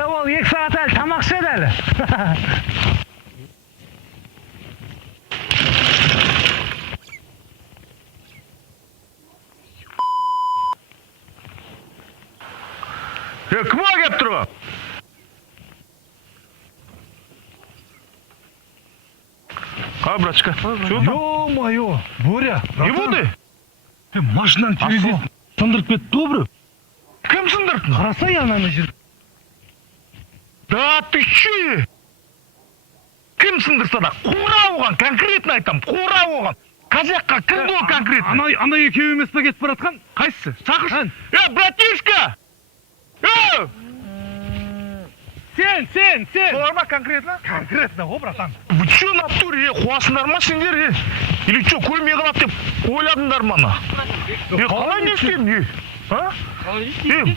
Ол 2 сағат әлі тамақ ішеді әлі. Кім ол кеп тұр? Братчика. Ё-моё, Боря. Не болды? Машинаны терезесін сындырып кетті ғой. Кім сындырды? Қарасай ананы жер. Да ты че? Кім сындырса да қура оған, конкретно айтам, қура оған. Қазаққа кірді ол конкретно. Ана екеу емес па кетіп баратқан? Қайсысы? Сақыш. Братишка! Сен! Солар ма конкретно? Конкретно ғой, братан. Вы че на туре, қуасындар ма сендер? Или че, көрмей қалап деп ойладыңдар ма ана? Қалай не істеймін?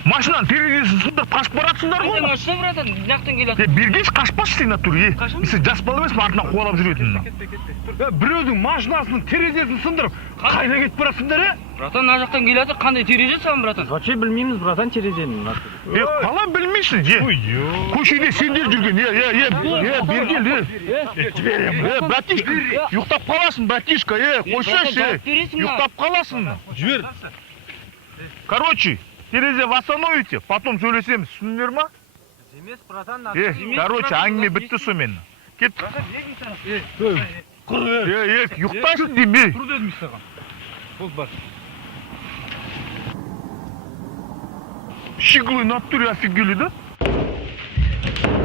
Машинаны терезесін сындырып қашып баратсыңдар ғой? Машина, братан, жақтан келеді. Бергеш қашпашы сен на туре. Сен жас бала емес, артынан қуалап жүретін. Біреудің машинасының терезесін сындырып, қайда кетіп барасыңдар? Братан, на жақтан келеді, қандай терезе саған, братан? Вообще білмейміз, братан, терезенің. Қалай білмейсің, көшеде сендер жүрген, бергел, жіберем, братишка, ұйықтап қаласың, братишка, қойсашы, ұйықтап қаласың. Жібер. Короче, терезе в остановите, потом сөйлесеміз, түсіндіңдер ма? Емес, братан, короче, әңгіме бітті сонымен. Кет. Ұйықтайсың деме. Тұр дедім саған. Бол бар. Щиглый на туре офигели, да?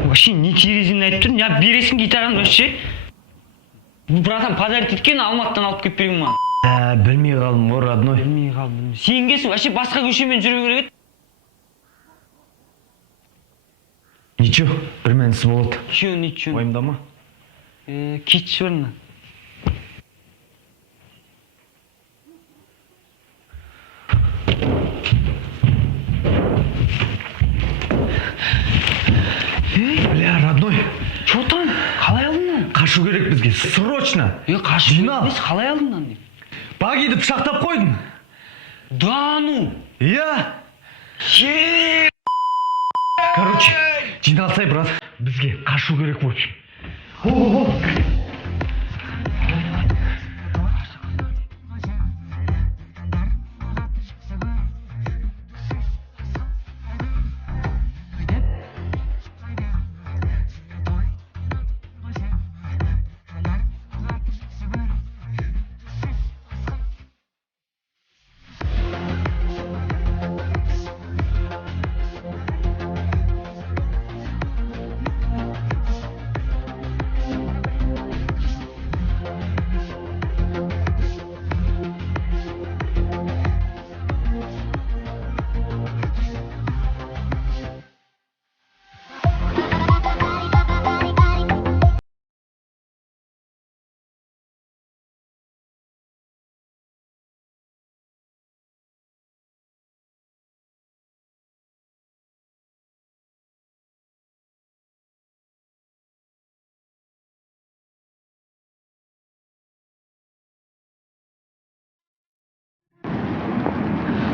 Вообще не терезені айтып тұрмын, я бересің гитараны вообще. Братан, подарить еткен Алматыдан алып кеп берген маған. Білмей қалдым, ғой, родной. Білмей қалдым. Сен келсің, вообще басқа көшемен жүру керек еді. Ничего, бір мәнісі болады. Ничего. Ойымдама. Кетші бірінен. Бля, родной. Че там? Қалай алдыңнан? Қашу керек бізге, срочно. Қашу емес, қалай алдыңнан деп. Багиді пышақтап қойдың. Да ну! Короче, жиналсай, брат. Бізге қашу керек, в общем.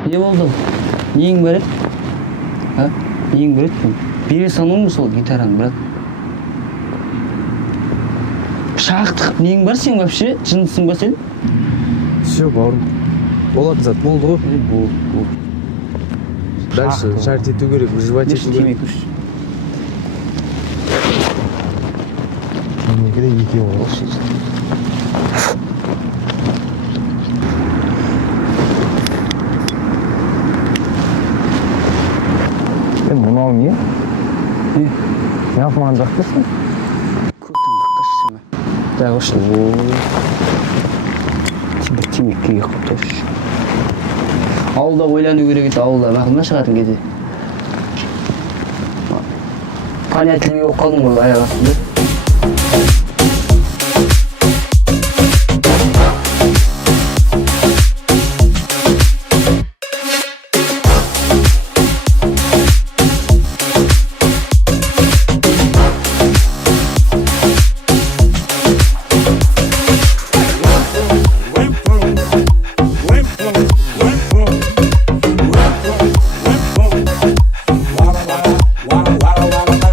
Не болды? Нең бар еді? Нең бар еді? Бере сануың сол гитараны, брат? Пышақ тықып нең бар сен вообще? Жындысың ба сен? Все, бауырым. Болады зат, болды ғой? Болды. Дальше жарт ету керек, выживать ету керек. Менікі де екеу ғой. Мынау не? Неғып маған жақтырсың? Көтіңді қашсың ба? Дай қошын. Темекке еқіп тұршы. Ауылда ойлану керек еді, ауылда мақылма шығатын кеді. Понятливый болып қалдың ғой аяқ астында. Walla walla,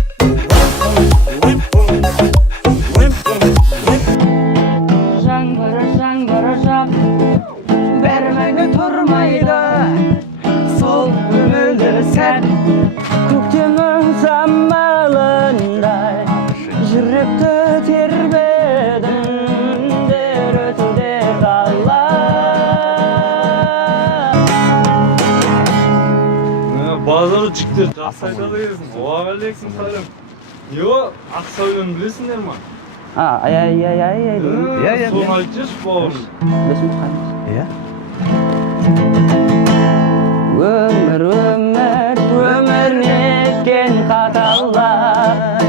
базары жіктер жақсы айтады екенсің. Оға әлексің қайрам. Йо, ақса өлең білесіңдер ма? Соны айтшы бауыр. Өмір, өмір, өмір неткен қаталар.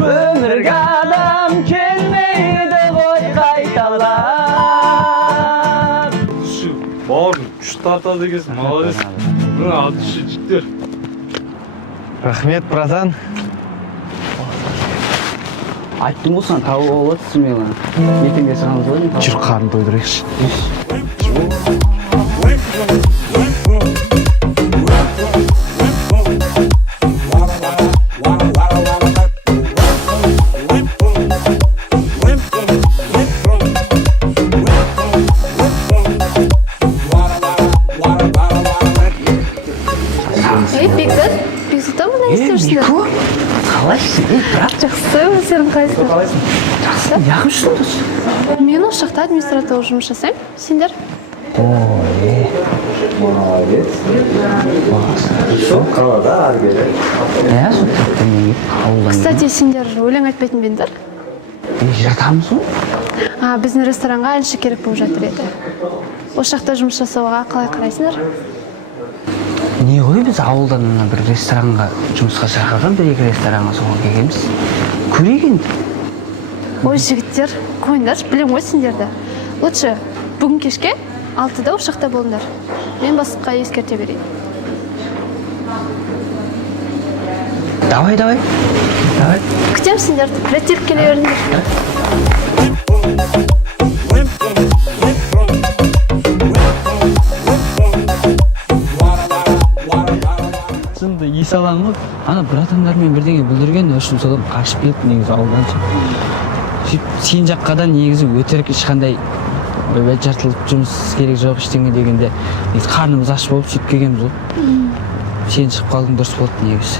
Өмірге адам келмейді ғой қайталап. Түші, бауырым, күш тартады екенсің, молодец. Мына атышы жіктер. Рахмет, братан. Айттым ғой саған тауып алып отырсың мен. Ертеңге шығамыз ғой. Жүр қарын тойдырайықшы. Бекзат, мына не істеп жүрсіңдер? Қалайсың? Брат, Жақсы, сен қайсың? жақсы. Неғып жүрсің дос? Мен осы жақта администраторлық жұмыс жасаймын. Сендер? Молодец. Сол қалада ары бері. Кстати, сендер өлең айтпайтын бе едіңдер? Жатамыз ғой? Біздің ресторанға әнші керек болып жатыр еді. Осы жақта жұмыс жасауға қалай қарайсыңдар? Не ғой біз ауылдан бір ресторанға жұмысқа шақырған, бір-екі ресторанға соған келгенбіз. Көрейік енді. Ой, жігіттер, қойыңдар, білем ғой сендерді. Лучше бүгін кешке 6-да осы жақта болыңдар. Мен басқа ескерте берейін. Давай. Күтем сендерді, реттеліп келе беріңдер. Сынды ес алаң ғой. Ана братандармен бірдеңе бүлдірген, өшін содан қашып келіп негізі ауылдан сөйтіп. Сен жаққадан негізі өтерік ешқандай жартылып жұмыс керек жоқ ештеңе дегенде қарнымыз аш болып сөйтіп келгенбіз ғой. Сен шығып қалдың дұрыс болды негізі.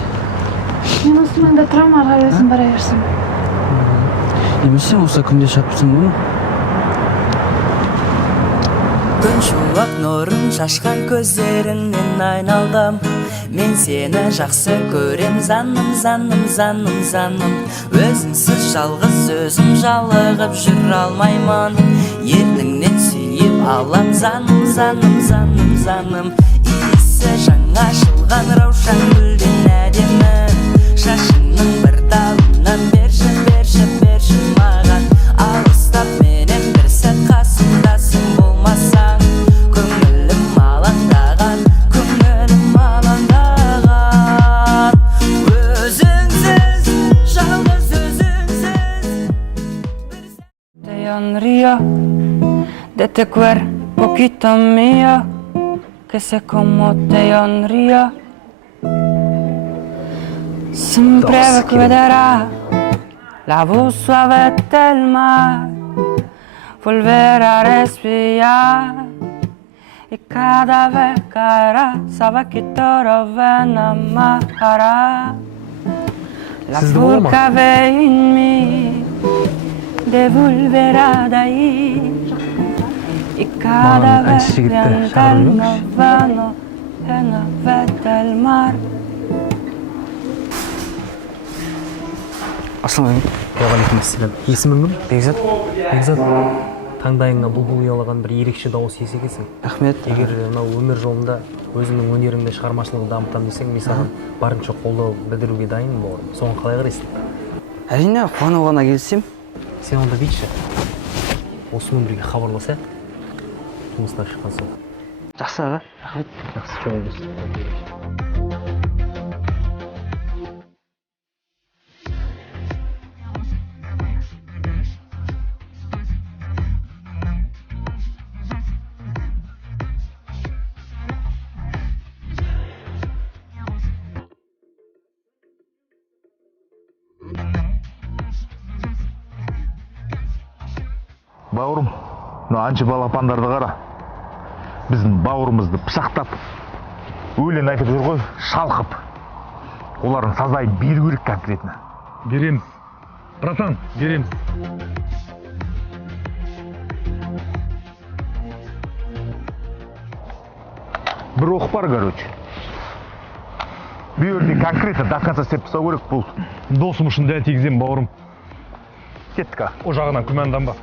Мен осы маңда тұрамын, ары қарай бара берсін. Емес сен осы күнде шапсың ғой. Күн шуақ нұрын шашқан көздеріңнен айналдым. Мен сені жақсы көрем, заным. Өзіңсіз жалғыз өзім жалығып жүр алмаймын. Ерніңнен сүйіп алам, заным. Иісі жаңа ашылған раушан гүлден әдемі. Шашыңның бір талынан берші маған. Алыстап менен бір сәт қасымдасың болмасаң. Көңілім алаңдаған. Өзіңсіз, жалғыз өзіңсіз. Río, de tu cuerpo poquito mío, que sé cómo te honrío. Siempre recordará la voz suave del mar, volver a respirar. Y cada vez caerá, sabe que todo ven amará. La fuerza ve en mí, devolverá de ahí. Y cada vez lenta el noveno en la vez del mar. Ассалаумағалейкум. Уағалейкумассалам. Есімің кім? Бекзат. Таңдайыңа бұлбұл ұялаған бір ерекше дауыс есі екенсің. Рахмет. Егер мынау өмір жолында өзіңнің өнеріңді шығармашылығын дамытамын десең, мен саған барынша қолдау білдіруге дайынмын бауырым. Соған қалай қарайсың? Әрине, қуануға келсем. Сен онда бүйтші. Осы нөмірге хабарласа, жұмыстан шыққан соң. Жақсы аға. Рахмет. Жақсы, жоғай берсін. Бауырым, анчы балапандарды қара. Біздің бауырымызды пышақтап, өлең айтып жүр ғой, шалқып. Олардың сазайын беру керек конкретно. Береміз. Братан, береміз. бір оқ бар, короче. Bir yerden конкретно до конца істеп тастау керек бұл. Досым үшін дәл тигізем, бауырым. Кеттік, о жағынан күмәнданба.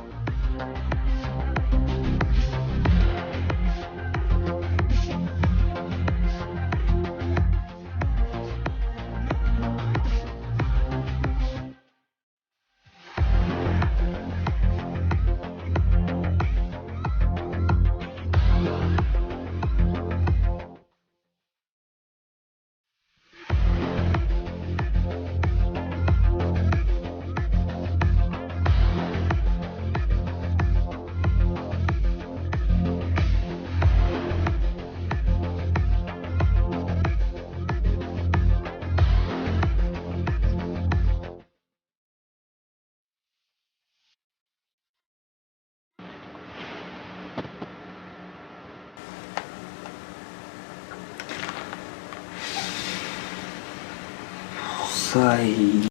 Say.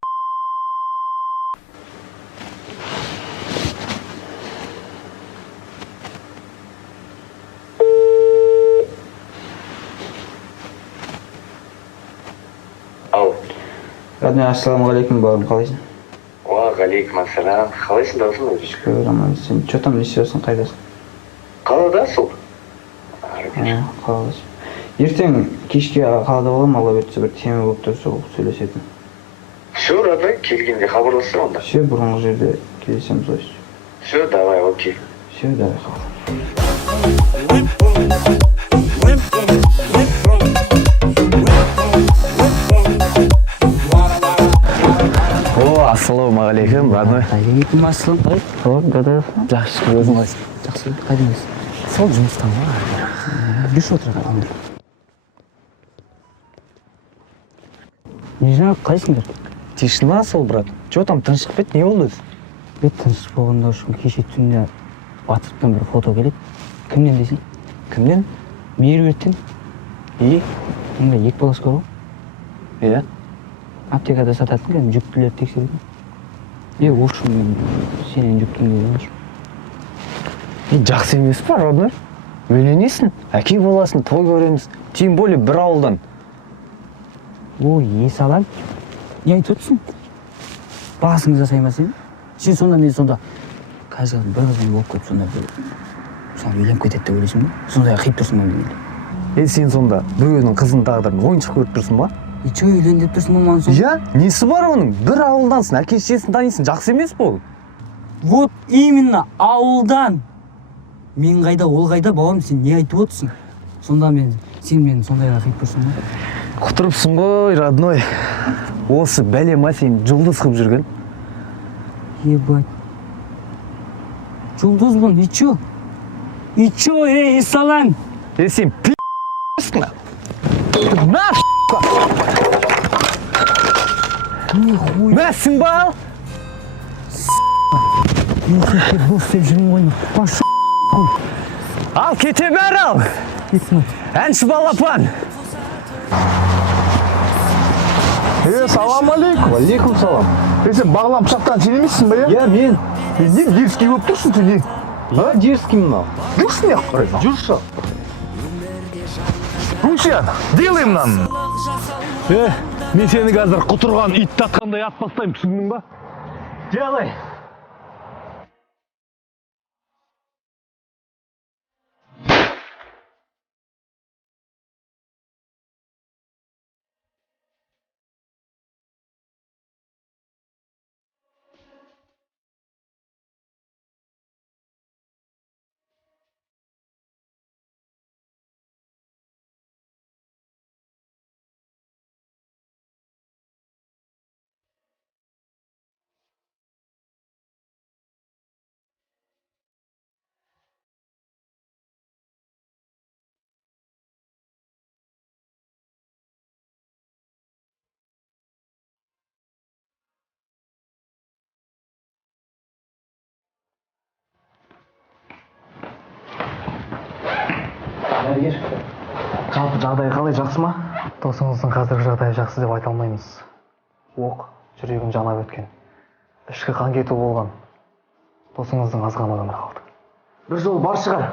Ау. Радмир, ассалаумағалейкум, бауырым, қалайсың? Уағалейкум ассалам. Қалайсың досым өзі? Шүкір, аман. Сен че там, не істеп қайдасың? Қаладасың? Қаладасың. Ертең кешке қалада боламын, алла бұйыртса бір тема болып тұрса, сөйлесетін. Все, Радмир, келгенде хабарлассын онда. Все, бұрынғы жерде кездесеміз ғой. Все, давай, окей. Все, давай, қалай. Ассалаумағалейкум, родной. Алейкум ассалам. Қалай? Қалай? Жақсы, өзің қалайсың? Жақсы. Қайдамыз? Сол жұмыстан ба? Жүрші отырады. Не жаңа қайсыңдар? Тишина сол, брат. Че там, тыншық бет, не болды? Бет тыныштық болғанда үшін кеше түнде WhatsApp-тан бір фото келеді. Кімнен десең? Кімнен? Меруерттен. И? Онда екі баласы бар ғой. Иә? Аптекада сататын кәдім жүктілерді тексеретін. Осы мен сенен жүктімді деймін. Жақсы емес па, родной? Үйленесің, әке боласың, той көреміз. Тем более бір ауылдан. Ой, есі алам. Не айтып отырсың? Басыңыза саймасың? Сен сонда мен сонда қазір бір қызбен болып кетіп сонда соны үйленіп кетеді деп ойлайсың ба? Сондай қиып тұрсың ба мен? Сен сонда біреудің қызын тағдырын ойыншық көріп тұрсың ба? Че үйлен деп тұрсың ба маған сонда? Иә, несі бар оның? Бір ауылдансың, әке-шешесін танисың, жақсы емес пе ол? Вот именно ауылдан. Мен қайда, ол қайда, бауырым, сен не айтып отырсың? Сонда сен мені сондайға қиып тұрсың ба? Құтырыпсың ғой, родной. Осы бәлема сен жұлдыз қып жүрген. Ебать. Жұлдызбын, и чё? И чё, Исалан? Сен пи***сың ба? На, Нихуя. мәсің ба ал? Мен сен дос деп жүрмін ғой. Пошел. Ал кете бәрі ал. Әнші балапан. Салам алейкум. Алейкум салам. Сен бағлам пышақтан сен емессің ба, я? Я мен. Не дерзкий болып тұрсың сен, не? Я дерзкий мынау. Жүрсің не қарай? Жүрші. Русия, делай мынаны. Мен сені қазір құтырған ит татқандай ат бастаймын, түсіндің ба? Делай. Дәрігер, жалпы жағдайы қалай, жақсы ма? Досыңыздың қазіргі жағдайы жақсы деп айта алмаймыз. Оқ жүрегін жанап өткен. Ішкі қан кету болған. Досыңыздың аз ғана өмірі қалды. Бір жол бар шығар.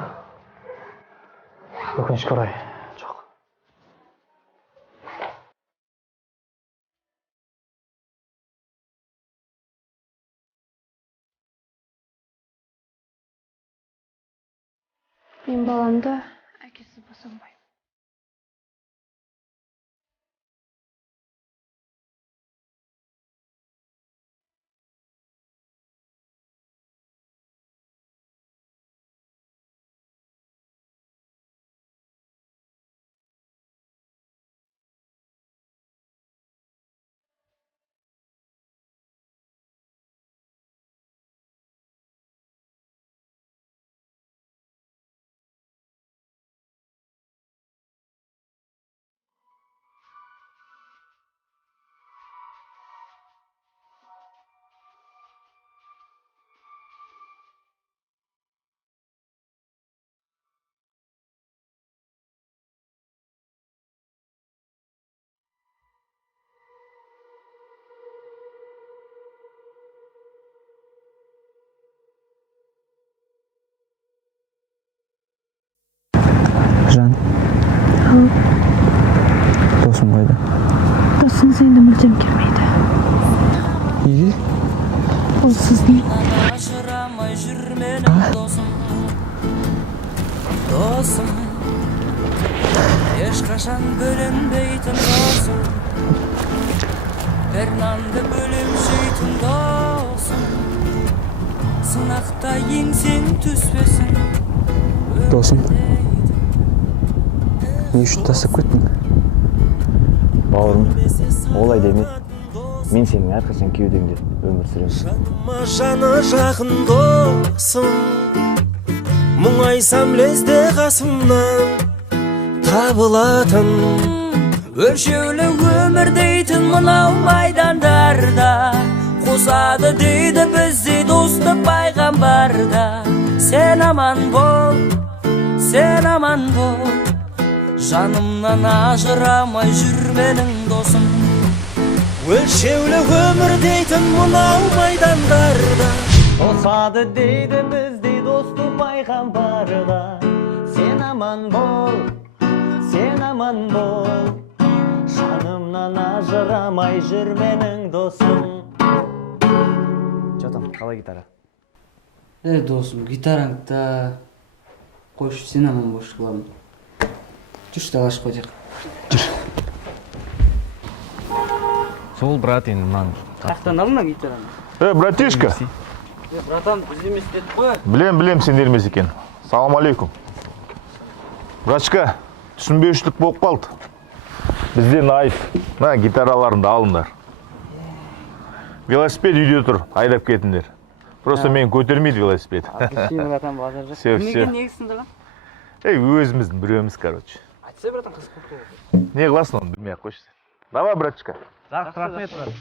Өкінішке орай, жоқ. Мен баламды әкесіз босанбаймын. Жан. Досым қайда? Досыңыз енді мүлдем келмейді. Неге? Ол сіздің. ажырамай жүр менің досым досым ешқашан бөлінбейтін досым бір нанды бөліп жейтін досым сынақта еңсең түспесін Досым. Не үшін тастап кеттің? Бауырым, олай деме. Мен сенің әрқашан кеудеңде өмір сүремін. Жаны жақын досым, мұңайсам лезде қасымнан табылатын. өлшеулі өмір дейтін мынау майдандарда қосады дейді біздей досты пайғамбарда. Сен аман бол, жанымнан ажырамай жүр менің досым. Өлшеулі өмір дейтін мынау майдандарда Қосады дейді біздей досты пайғамбарда. Сен аман бол, жанымнан ажырамай жүр менің досым. Что там, қалай гитара? Досым, гитараңды қойшы, сен аман болшы қыламын. Жүрші талаш қойдық. Сол брат енді мынаны. Тақтан алма гитараны. Братишка. Братан, біз емес дедік қой. Білем, сендер емес екен. Салам алейкум. Братишка, түсінбеушілік болып қалды. Бізден айып. Гитараларыңды алыңдар. Велосипед үйде тұр, айдап кетіңдер. Просто мен көтермейді велосипед. Апельсин, братан, базар жоқ. Все. Негізсіңді ла? Өзіміздің біреуіміз, короче. Айтса, братан, қызық болып. Не қыласың оны, білмей-ақ қойшы. Давай, братишка. Рахмет, брат.